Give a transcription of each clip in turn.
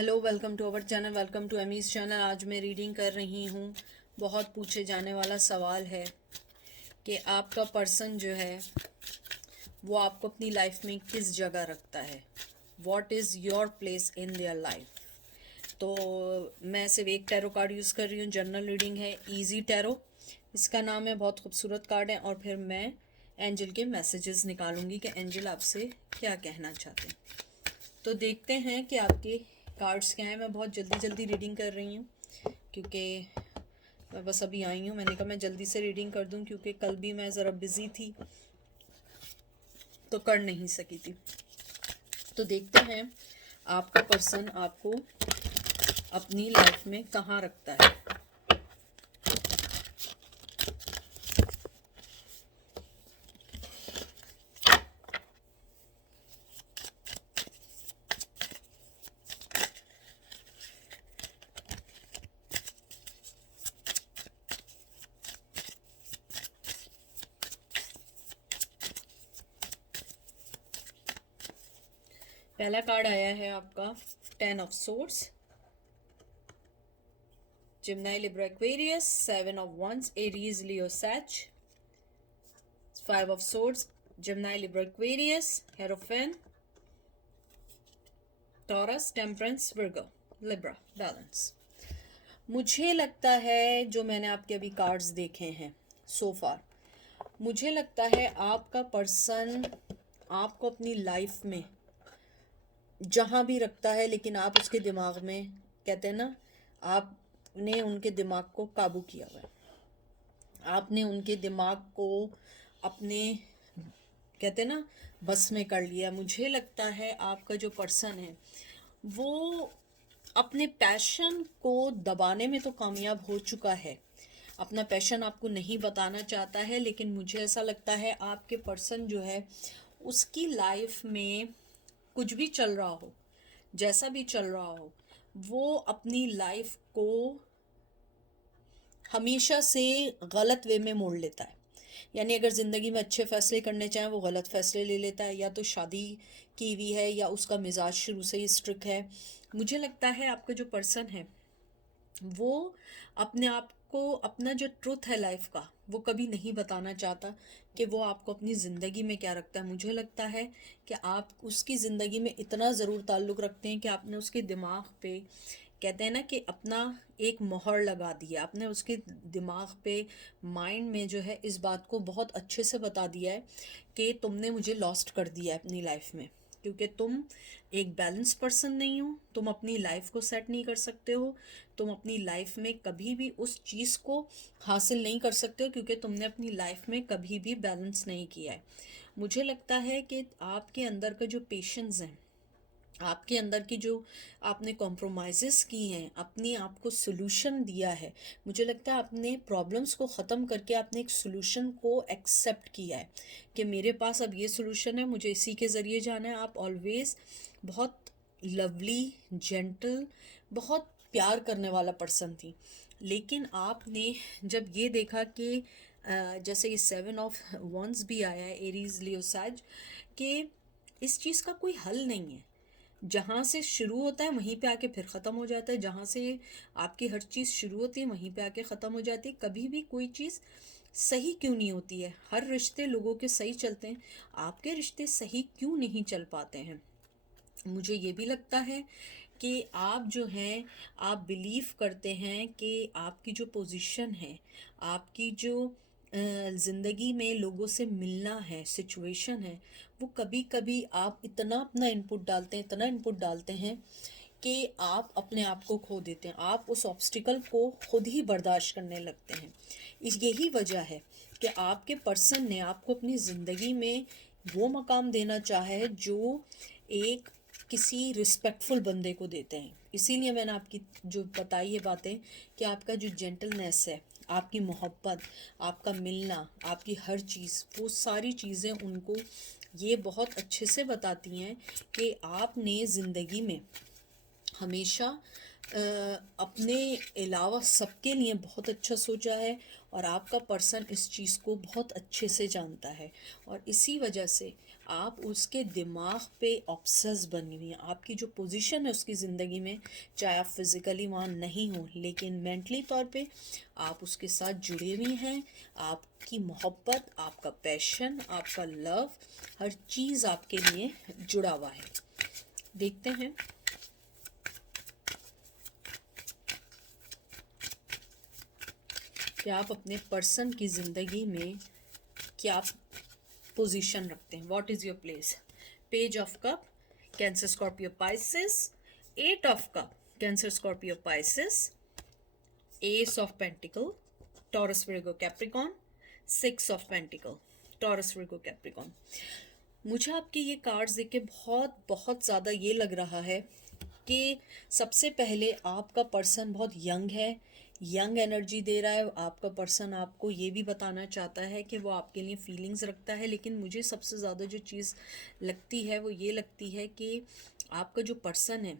Hello, welcome to our channel, welcome to Amy's channel. आज मैं reading कर रही हूँ। बहुत पूछे जाने वाला सवाल है कि आपका पर्सन जो है वो आपको अपनी लाइफ में किस जगह रखता है। What is your place in their life. तो मैं सिर्फ एक टैरो कार्ड यूज़ कर रही हूँ। जनरल रीडिंग है, इजी टैरो इसका नाम है। बहुत खूबसूरत कार्ड है। और फिर मैं एंजल के मैसेजेस निकालूंगी कि एंजल आपसे क्या कहना चाहते हैं। तो देखते हैं कि आपके कार्ड्स क्या हैं। मैं बहुत जल्दी जल्दी रीडिंग कर रही हूँ क्योंकि मैं बस अभी आई हूँ। मैंने कहा मैं जल्दी से रीडिंग कर दूँ क्योंकि कल भी मैं ज़रा बिज़ी थी तो कर नहीं सकी थी। तो देखते हैं आपका पर्सन आपको अपनी लाइफ में कहाँ रखता है। पहला कार्ड आया है आपका 10 of swords, Gemini, Libra, Aquarius, 7 of Wands, Aries, Leo, Sag, 5 of Swords, Gemini, Libra, Aquarius, Hierophant, Taurus, Temperance, Virgo, Libra, Balance। मुझे लगता है जो मैंने आपके अभी कार्ड्स देखे हैं सो फार, मुझे लगता है आपका पर्सन आपको अपनी लाइफ में जहाँ भी रखता है, लेकिन आप उसके दिमाग में, कहते हैं ना, आपने उनके दिमाग को काबू किया हुआ है। आपने उनके दिमाग को अपने, कहते हैं ना, बस में कर लिया। मुझे लगता है आपका जो पर्सन है वो अपने पैशन को दबाने में तो कामयाब हो चुका है। अपना पैशन आपको नहीं बताना चाहता है, लेकिन मुझे ऐसा लगता है आपके पर्सन जो है उसकी लाइफ में कुछ भी चल रहा हो, जैसा भी चल रहा हो, वो अपनी लाइफ को हमेशा से गलत वे में मोड़ लेता है। यानी अगर ज़िंदगी में अच्छे फ़ैसले करने चाहें वो गलत फ़ैसले ले लेता है। या तो शादी की हुई है या उसका मिजाज शुरू से ही स्ट्रिक्ट है। मुझे लगता है आपका जो पर्सन है वो अपने आप को, अपना जो ट्रुथ है लाइफ का, वो कभी नहीं बताना चाहता कि वो आपको अपनी ज़िंदगी में क्या रखता है। मुझे लगता है कि आप उसकी ज़िंदगी में इतना ज़रूर ताल्लुक़ रखते हैं कि आपने उसके दिमाग पे, कहते हैं ना, कि अपना एक मोहर लगा दिया। आपने उसके दिमाग पे, माइंड में जो है इस बात को बहुत अच्छे से बता दिया है कि तुमने मुझे लॉस्ट कर दिया है अपनी लाइफ में, क्योंकि तुम एक बैलेंस पर्सन नहीं हो। तुम अपनी लाइफ को सेट नहीं कर सकते हो। तुम अपनी लाइफ में कभी भी उस चीज़ को हासिल नहीं कर सकते हो क्योंकि तुमने अपनी लाइफ में कभी भी बैलेंस नहीं किया है। मुझे लगता है कि आपके अंदर का जो पेशेंस है, आपके अंदर की जो आपने कॉम्प्रोमाइज़ेस की हैं, अपनी आप को सोल्यूशन दिया है, मुझे लगता है आपने प्रॉब्लम्स को ख़त्म करके आपने एक सोल्यूशन को एक्सेप्ट किया है कि मेरे पास अब ये सोल्यूशन है, मुझे इसी के ज़रिए जाना है। आप ऑलवेज़ बहुत लवली, जेंटल, बहुत प्यार करने वाला पर्सन थी। लेकिन आपने जब ये देखा कि जैसे ये 7 ऑफ वंस भी आया है, एरीज, लियो, सैज, कि इस चीज़ का कोई हल नहीं है। जहाँ से शुरू होता है वहीं पे आके फिर ख़त्म हो जाता है। जहाँ से आपकी हर चीज़ शुरू होती है वहीं पे आके ख़त्म हो जाती है। कभी भी कोई चीज़ सही क्यों नहीं होती है? हर रिश्ते लोगों के सही चलते हैं, आपके रिश्ते सही क्यों नहीं चल पाते हैं? मुझे ये भी लगता है कि आप जो हैं, आप बिलीव करते हैं कि आपकी जो पोजीशन है, आपकी जो ज़िंदगी में लोगों से मिलना है, सिचुएशन है, वो कभी कभी आप इतना अपना इनपुट डालते हैं, इतना इनपुट डालते हैं कि आप अपने आप को खो देते हैं। आप उस ऑब्स्टिकल को खुद ही बर्दाश्त करने लगते हैं। इस यही वजह है कि आपके पर्सन ने आपको अपनी ज़िंदगी में वो मकाम देना चाहा है जो एक किसी रिस्पेक्टफुल बंदे को देते हैं। इसीलिए मैंने आपकी जो बताई है बातें, कि आपका जो जेंटलनेस है, आपकी मोहब्बत, आपका मिलना, आपकी हर चीज़, वो सारी चीज़ें उनको ये बहुत अच्छे से बताती हैं कि आपने ज़िंदगी में हमेशा अपने अलावा सबके लिए बहुत अच्छा सोचा है और आपका पर्सन इस चीज़ को बहुत अच्छे से जानता है। और इसी वजह से आप उसके दिमाग पे ऑब्सेस बनी हुई हैं। आपकी जो पोजीशन है उसकी ज़िंदगी में, चाहे आप फिज़िकली वहाँ नहीं हो लेकिन मेंटली तौर पे आप उसके साथ जुड़े हुए हैं। आपकी मोहब्बत, आपका पैशन, आपका लव, हर चीज़ आपके लिए जुड़ा हुआ है। देखते हैं कि आप अपने पर्सन की ज़िंदगी में क्या पोजीशन रखते हैं। What is your place. Page of cup, cancer Scorpio Pisces, eight of cup, cancer Scorpio Pisces, ace of pentacle, Taurus Virgo Capricorn, six of pentacle, Taurus Virgo Capricorn. मुझे आपके ये कार्ड्स देख के बहुत बहुत ज़्यादा ये लग रहा है कि सबसे पहले आपका पर्सन बहुत यंग है, यंग एनर्जी दे रहा है। आपका पर्सन आपको ये भी बताना चाहता है कि वो आपके लिए फीलिंग्स रखता है। लेकिन मुझे सबसे ज़्यादा जो चीज़ लगती है वो ये लगती है कि आपका जो पर्सन है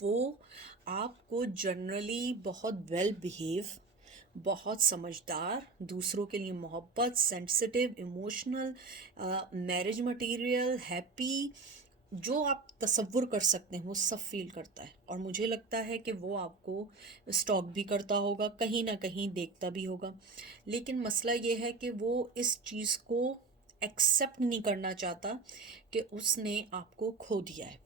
वो आपको जनरली बहुत वेल बिहेव, बहुत समझदार, दूसरों के लिए मोहब्बत, sensitive, emotional, marriage material, happy, जो आप तसव्वुर कर सकते हैं वो सब फील करता है। और मुझे लगता है कि वो आपको स्टॉक भी करता होगा, कहीं ना कहीं देखता भी होगा। लेकिन मसला ये है कि वो इस चीज़ को एक्सेप्ट नहीं करना चाहता कि उसने आपको खो दिया है।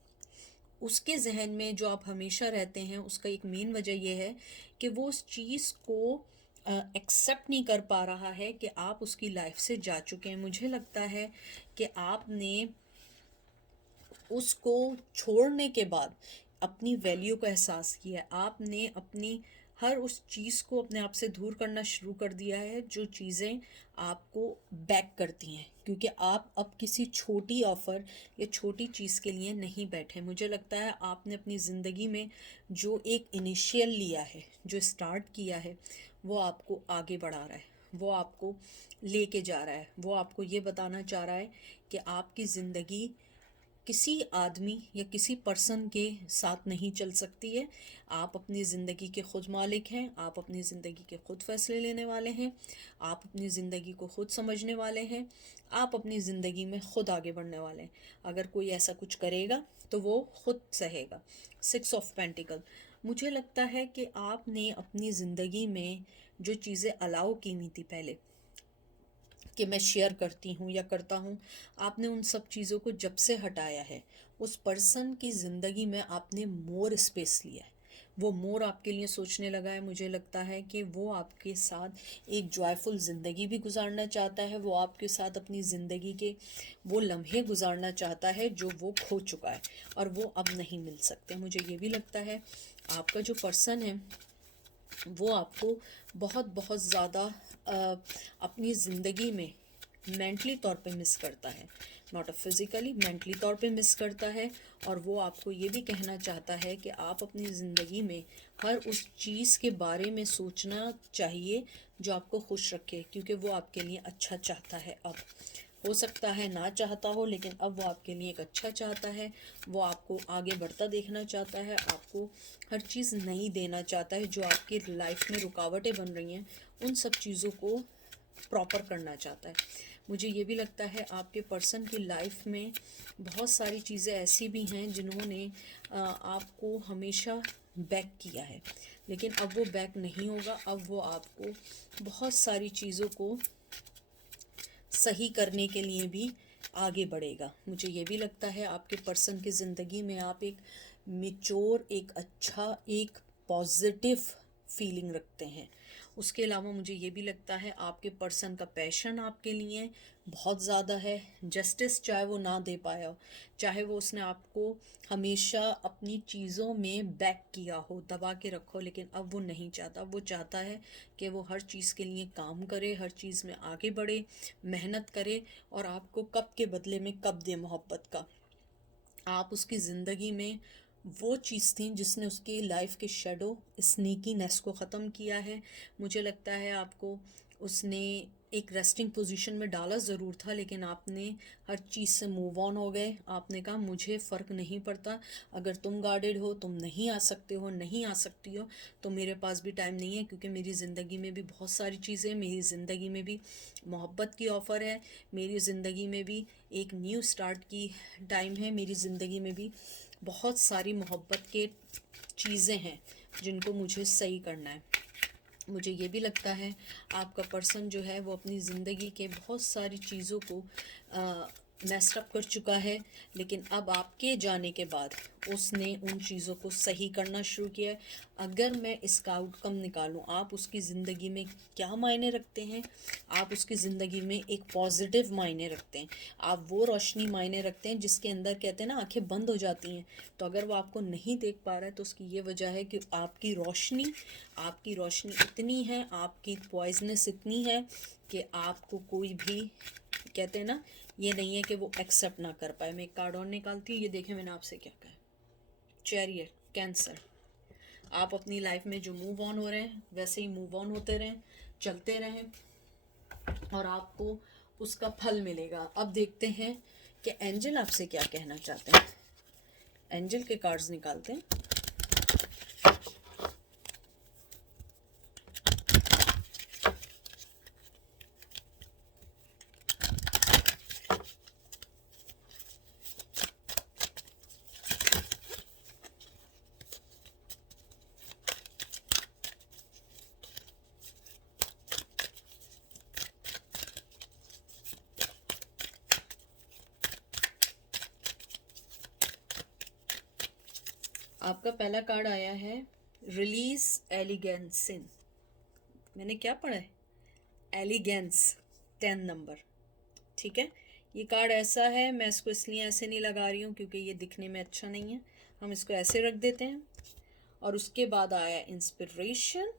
उसके जहन में जो आप हमेशा रहते हैं उसका एक मेन वजह यह है कि वो उस चीज़ को एक्सेप्ट नहीं कर पा रहा है कि आप उसकी लाइफ से जा चुके हैं। मुझे लगता है कि आपने उसको छोड़ने के बाद अपनी वैल्यू का एहसास किया है। आपने अपनी हर उस चीज़ को अपने आप से दूर करना शुरू कर दिया है जो चीज़ें आपको बैक करती हैं, क्योंकि आप अब किसी छोटी ऑफ़र या छोटी चीज़ के लिए नहीं बैठे। मुझे लगता है आपने अपनी ज़िंदगी में जो एक इनिशियल लिया है, जो स्टार्ट किया है, वो आपको आगे बढ़ा रहा है, वो आपको लेके जा रहा है। वो आपको ये बताना चाह रहा है कि आपकी ज़िंदगी किसी आदमी या किसी पर्सन के साथ नहीं चल सकती है। आप अपनी ज़िंदगी के खुद मालिक हैं, आप अपनी ज़िंदगी के खुद फैसले लेने वाले हैं, आप अपनी ज़िंदगी को खुद समझने वाले हैं, आप अपनी ज़िंदगी में खुद आगे बढ़ने वाले हैं। अगर कोई ऐसा कुछ करेगा तो वो खुद सहेगा। सिक्स ऑफ पेंटिकल, मुझे लगता है कि आपने अपनी ज़िंदगी में जो चीज़ें अलाउ की हुई थी पहले कि मैं शेयर करती हूँ या करता हूँ, आपने उन सब चीज़ों को जब से हटाया है, उस पर्सन की ज़िंदगी में आपने मोर स्पेस लिया है। वो मोर आपके लिए सोचने लगा है। मुझे लगता है कि वो आपके साथ एक जॉयफुल ज़िंदगी भी गुजारना चाहता है। वो आपके साथ अपनी ज़िंदगी के वो लम्हे गुजारना चाहता है जो वो खो चुका है और वो अब नहीं मिल सकते। मुझे ये भी लगता है आपका जो पर्सन है वो आपको बहुत बहुत ज़्यादा अपनी ज़िंदगी में मेंटली तौर पे मिस करता है, नॉट अ फिज़िकली, मेंटली तौर पे मिस करता है। और वो आपको ये भी कहना चाहता है कि आप अपनी ज़िंदगी में हर उस चीज़ के बारे में सोचना चाहिए जो आपको खुश रखे, क्योंकि वो आपके लिए अच्छा चाहता है। अब हो सकता है ना चाहता हो, लेकिन अब वो आपके लिए एक अच्छा चाहता है। वो आपको आगे बढ़ता देखना चाहता है, आपको हर चीज़ नई देना चाहता है। जो आपकी लाइफ में रुकावटें बन रही हैं उन सब चीज़ों को प्रॉपर करना चाहता है। मुझे ये भी लगता है आपके पर्सन की लाइफ में बहुत सारी चीज़ें ऐसी भी हैं जिन्होंने आपको हमेशा बैक किया है, लेकिन अब वो बैक नहीं होगा। अब वो आपको बहुत सारी चीज़ों को सही करने के लिए भी आगे बढ़ेगा। मुझे ये भी लगता है आपके पर्सन की ज़िंदगी में आप एक मेच्योर, एक अच्छा, एक पॉजिटिव फीलिंग रखते हैं। उसके अलावा मुझे ये भी लगता है आपके पर्सन का पैशन आपके लिए बहुत ज़्यादा है। जस्टिस चाहे वो ना दे पाया हो, चाहे वो उसने आपको हमेशा अपनी चीज़ों में बैक किया हो, दबा के रखो, लेकिन अब वो नहीं चाहता। वो चाहता है कि वो हर चीज़ के लिए काम करे, हर चीज़ में आगे बढ़े, मेहनत करे और आपको कब के बदले में कब दे मोहब्बत का। आप उसकी ज़िंदगी में वो चीज़ थी जिसने उसकी लाइफ के शेडो स्नीकीनेस को ख़त्म किया है। मुझे लगता है आपको उसने एक रेस्टिंग पोजीशन में डाला ज़रूर था, लेकिन आपने हर चीज़ से मूव ऑन हो गए। आपने कहा मुझे फ़र्क नहीं पड़ता, अगर तुम गार्डेड हो, तुम नहीं आ सकते हो, नहीं आ सकती हो, तो मेरे पास भी टाइम नहीं है, क्योंकि मेरी ज़िंदगी में भी बहुत सारी चीज़ें, मेरी ज़िंदगी में भी मोहब्बत की ऑफ़र है, मेरी ज़िंदगी में भी एक न्यू स्टार्ट की टाइम है, मेरी ज़िंदगी में भी बहुत सारी मोहब्बत के चीज़ें हैं जिनको मुझे सही करना है। मुझे ये भी लगता है आपका पर्सन जो है वो अपनी ज़िंदगी के बहुत सारी चीज़ों को मेस्ड अप कर चुका है, लेकिन अब आपके जाने के बाद उसने उन चीज़ों को सही करना शुरू किया है। अगर मैं इसका आउटकम निकालूं, आप उसकी ज़िंदगी में क्या मायने रखते हैं? आप उसकी ज़िंदगी में एक पॉजिटिव मायने रखते हैं, आप वो रोशनी मायने रखते हैं जिसके अंदर कहते हैं ना आंखें बंद हो जाती हैं। तो अगर वो आपको नहीं देख पा रहा है तो उसकी ये वजह है कि आपकी रोशनी इतनी है, आपकी पॉइजनेस इतनी है कि आपको कोई भी कहते हैं ना, ये नहीं है कि वो एक्सेप्ट ना कर पाए। मैं एक कार्ड और निकालती हूँ। ये देखें मैंने आपसे क्या कहा। Chariot, cancer. आप अपनी लाइफ में जो मूव ऑन हो रहे हैं वैसे ही मूव ऑन होते रहें, चलते रहें, और आपको उसका फल मिलेगा। अब देखते हैं कि एंजल आपसे क्या कहना चाहते हैं। एंजल के कार्ड्स निकालते हैं। आपका पहला कार्ड आया है रिलीज एलिगेंसिन। मैंने क्या पढ़ा है? Elegance, 10 number. ठीक है, ये कार्ड ऐसा है, मैं इसको इसलिए ऐसे नहीं लगा रही हूँ क्योंकि ये दिखने में अच्छा नहीं है, हम इसको ऐसे रख देते हैं। और उसके बाद आया इंस्पिरेशन,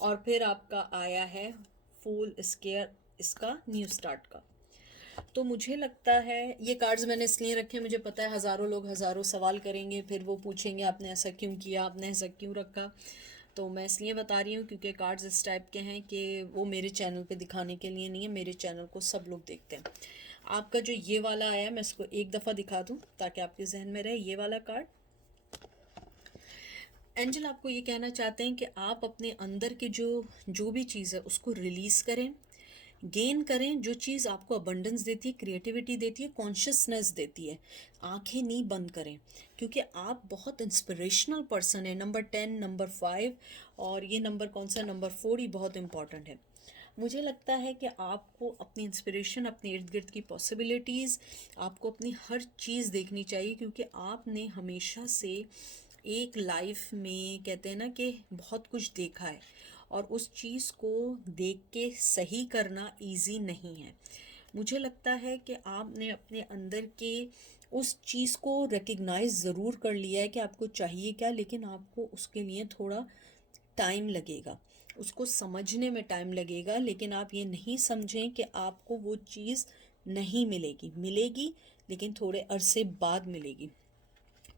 और फिर आपका आया है फूल स्केयर, इसका न्यू स्टार्ट का। तो मुझे लगता है ये कार्ड्स मैंने इसलिए रखे, मुझे पता है हज़ारों लोग हज़ारों सवाल करेंगे, फिर वो पूछेंगे आपने ऐसा क्यों किया, आपने ऐसा क्यों रखा। तो मैं इसलिए बता रही हूँ क्योंकि कार्ड्स इस टाइप के हैं कि वो मेरे चैनल पे दिखाने के लिए नहीं है, मेरे चैनल को सब लोग देखते हैं। आपका जो ये वाला आया, मैं इसको एक दफ़ा दिखा दूँ ताकि आपके जहन में रहे। ये वाला कार्ड, एंजल आपको ये कहना चाहते हैं कि आप अपने अंदर के जो भी चीज़ है उसको रिलीज़ करें, गेन करें। जो चीज़ आपको अबंडेंस देती है, क्रिएटिविटी देती है, कॉन्शियसनेस देती है, आंखें नहीं बंद करें, क्योंकि आप बहुत इंस्पिरेशनल पर्सन है। नंबर 10, नंबर 5 और ये नंबर कौन सा, नंबर 4, ही बहुत इंपॉर्टेंट है। मुझे लगता है कि आपको अपनी इंस्पिरेशन, अपने इर्द गिर्द की पॉसिबिलिटीज़, आपको अपनी हर चीज़ देखनी चाहिए, क्योंकि आपने हमेशा से एक लाइफ में कहते हैं ना कि बहुत कुछ देखा है, और उस चीज़ को देख के सही करना इजी नहीं है। मुझे लगता है कि आपने अपने अंदर के उस चीज़ को रिकग्नाइज ज़रूर कर लिया है कि आपको चाहिए क्या, लेकिन आपको उसके लिए थोड़ा टाइम लगेगा, उसको समझने में टाइम लगेगा। लेकिन आप ये नहीं समझें कि आपको वो चीज़ नहीं मिलेगी, मिलेगी, लेकिन थोड़े अरसे बाद मिलेगी।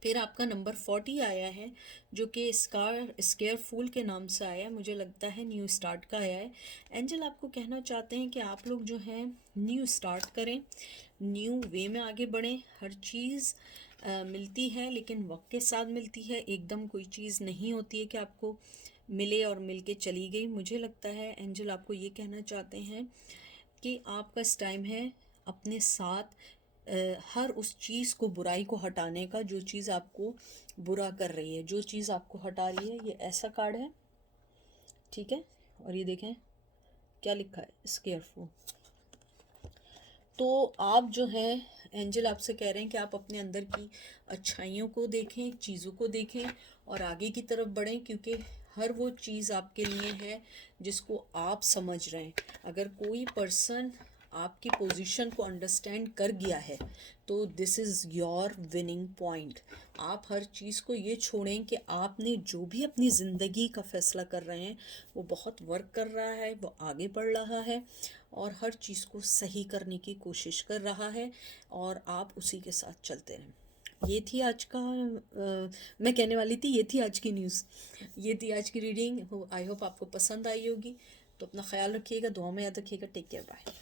फिर आपका नंबर 40 आया है, जो कि स्केयर फूल के नाम से आया है। मुझे लगता है न्यू स्टार्ट का आया है। एंजल आपको कहना चाहते हैं कि आप लोग जो हैं न्यू स्टार्ट करें, न्यू वे में आगे बढ़ें। हर चीज़ मिलती है, लेकिन वक्त के साथ मिलती है, एकदम कोई चीज़ नहीं होती है कि आपको मिले और मिल के चली गई। मुझे लगता है एंजल आपको ये कहना चाहते हैं कि आपका इस टाइम है अपने साथ हर उस चीज़ को, बुराई को हटाने का, जो चीज़ आपको बुरा कर रही है, जो चीज़ आपको हटा रही है। ये ऐसा कार्ड है, ठीक है। और ये देखें क्या लिखा है, स्केयरफुल। तो आप जो है एंजल आपसे कह रहे हैं कि आप अपने अंदर की अच्छाइयों को देखें, चीज़ों को देखें और आगे की तरफ बढ़ें, क्योंकि हर वो चीज़ आपके लिए है जिसको आप समझ रहे हैं। अगर कोई पर्सन आपकी पोजीशन को अंडरस्टैंड कर गया है तो this is your winning point. आप हर चीज़ को ये छोड़ें कि आपने जो भी अपनी ज़िंदगी का फ़ैसला कर रहे हैं वो बहुत वर्क कर रहा है, वो आगे बढ़ रहा है और हर चीज़ को सही करने की कोशिश कर रहा है, और आप उसी के साथ चलते रहें। ये थी आज का मैं कहने वाली थी, ये थी आज की न्यूज़, ये थी आज की रीडिंग। आई होप आपको पसंद आई होगी। तो अपना ख्याल रखिएगा, दुआ में याद रखिएगा। Take care, bye.